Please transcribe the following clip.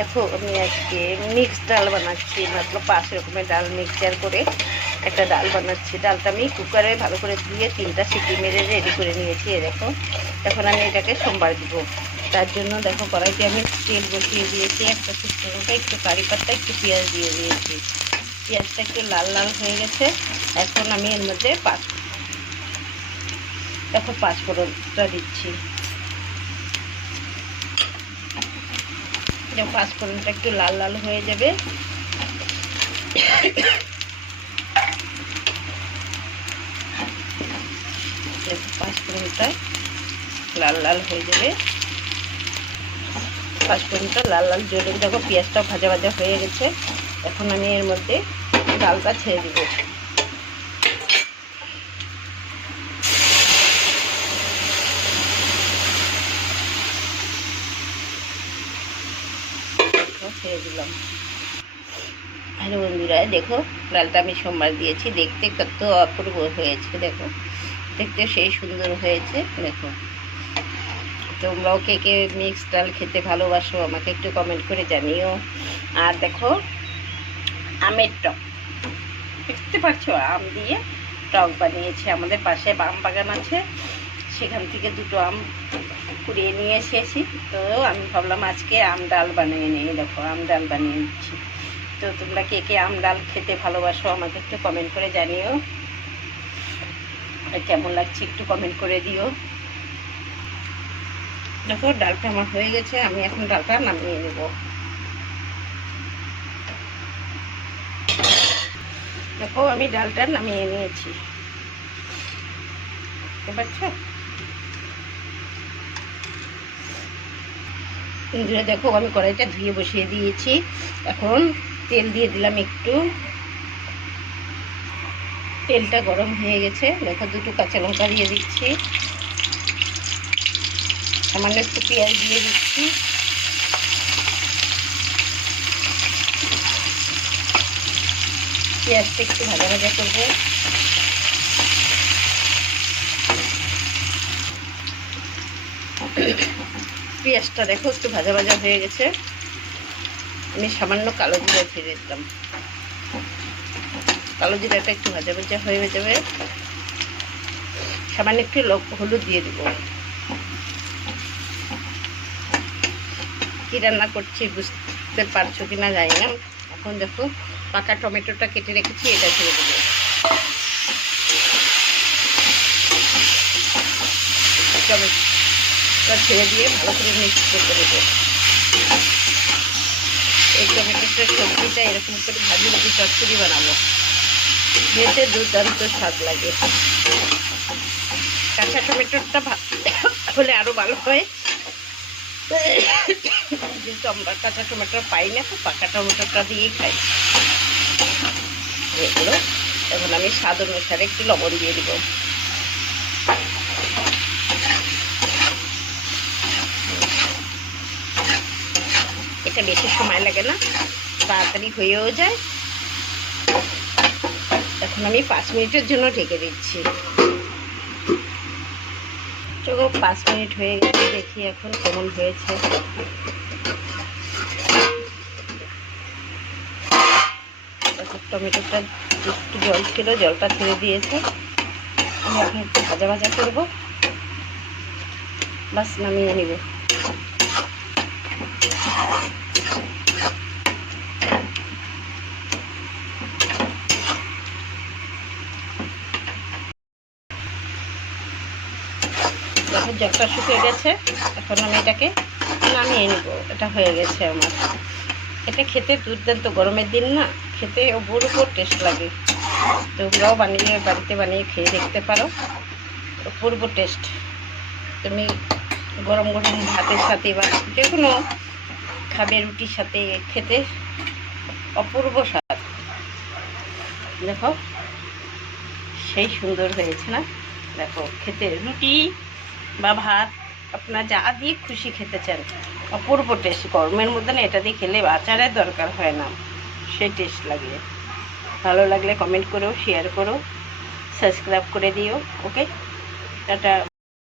দেখো আমি আজকে মিক্স ডাল বানাচ্ছি, মতলব 5 রকমের ডাল মিক্সচার করে একটা ডাল বানাচ্ছি। ডালটা আমি কুকারে ভালো করে ধুয়ে 3টা সিটি মেরে রেডি করে নিয়েছি। দেখো এখন আমি এটাকে সোমবার দিব। তার জন্য দেখো কড়াইতে আমি তেল বসিয়ে দিয়েছি, একটা শুকনো লঙ্কা, একটু কারি পাতা, একটু পেঁয়াজ দিয়ে দিয়েছি। পেঁয়াজটা একটু লাল লাল হয়ে গেছে। এখন আমি এর মধ্যে পাঁচফোড়নটা দিচ্ছি। পাঁচফোড়নটা একটু লাল লাল হয়ে যাবে। পাঁচফোড়নটা লাল লাল হয়ে যাবে। পাঁচফোড়নটা লাল লাল জ্বলে দেখো পেঁয়াজটা ভাজা ভাজা হয়ে গেছে। এখন আমি এর মধ্যে ডালটা ছেড়ে দিব। ছেড়ে দিলাম। হ্যালো বন্ধুরা, দেখো ডালটা আমি সোমবার দিয়েছি, দেখতে কত অপূর্ব হয়েছে। দেখো দেখতে সেই সুন্দর হয়েছে। দেখো তোমরাও কে কে মিক্স ডাল খেতে ভালোবাসো আমাকে একটু কমেন্ট করে জানিও। আর দেখো আমের টক, দেখতে পাচ্ছ আম দিয়ে টক বানিয়েছি। আমাদের পাশে আম বাগান আছে, সেখান থেকে 2টো আম কুড়িয়ে নিয়ে এসেছি। তো আমি ভাবলাম আজকে আম ডাল বানিয়ে নিই। দেখো আম ডাল বানিয়ে নিচ্ছি। তো তোমরা কে কে আম ডাল খেতে ভালোবাসো আমাকে একটু কমেন্ট করে জানিও। কেমন লাগছে একটু কমেন্ট করে দিও। দেখো ডালটা আমার হয়ে গেছে, আমি এখন ডালটা নামিয়ে নেব। দেখো আমি ডালটা নামিয়ে নিয়েছি, বুঝতে পারছো? দেখো আমি কড়াইটা ধুয়ে বসিয়ে দিয়েছি। এখন তেল দিয়ে দিলাম একটু। তেলটা গরম হয়ে গেছে। দেখো 2টো কাঁচা লঙ্কা দিয়ে দিচ্ছি, সামান্য একটু পেঁয়াজ দিয়ে দিচ্ছি। পেঁয়াজটা একটু ভাজা ভাজা করবো। পেঁয়াজটা দেখো একটু ভাজা ভাজা হয়ে গেছে। আমি সামান্য কালো জিরা ছেড়ে দিলাম। কালো জিরাটা একটু ভাজা ভাজা হয়ে যাবে। সামান্য একটু হলুদ দিয়ে দিব। কি রান্না করছি বুঝতে পারছো কিনা জানি না। এখন দেখো পাকা টমেটোটা কেটে রেখেছি, এটা ছেড়ে দেবো। টমেটোটা ছেড়ে দিয়ে ভালো করে মিক্স করতে দেবো। এই টমেটোটার সবজিটা এরকম করে ভাজি ভাজি চচ্চড়ি বানাবো, খেতে দুর্দান্ত স্বাদ লাগে। কাঁচা টমেটোটা হলে আরও ভালো হয়, কিন্তু আমরা কাঁচা টমেটো পাই না, তো পাকা টমেটোটা দিয়েই খাই। এগুলো এখন আমি স্বাদ অনুসারে একটু লবণ দিয়ে দিব। এটা বেশি সময় লাগে না, তাড়াতাড়ি হয়েও যায়। এখন আমি 5 মিনিটের জন্য ঢেকে দিচ্ছি। চলো 5 মিনিট হয়ে গেছে, দেখি এখন কেমন হয়েছে। টমেটোটা একটু জল ছিল, জলটা ছেড়ে দিয়েছে। আমি এখন একটু ভাজা ভাজা করবো, বাস নামিয়ে নিব। দেখো জলটা শুকিয়ে গেছে, এখন আমি এটাকে নামিয়ে নিব। এটা হয়ে গেছে আমার। এটা খেতে দুর্দান্ত, গরমের দিন না, খেতে অপূর্ব টেস্ট লাগে। তোমরাও বাড়িতে বানিয়ে খেয়ে দেখতে পারো, অপূর্ব টেস্ট। তুমি গরম গরম ভাতের সাথে বা যে কোনো খাবে, রুটির সাথে খেতে অপূর্ব স্বাদ। দেখো সেই সুন্দর হয়েছে না? দেখো খেতে রুটি বা ভাত আপনার যা দিয়ে খুশি খেতে চান, অপূর্ব টেস্ট। গরমের মধ্যে না এটা দিয়ে খেলে আচারের দরকার হয় না, সেই টেস্ট লাগে। ভালো লাগলে কমেন্ট করো, শেয়ার করো, সাবস্ক্রাইব করে দিও। ওকে, টাটা।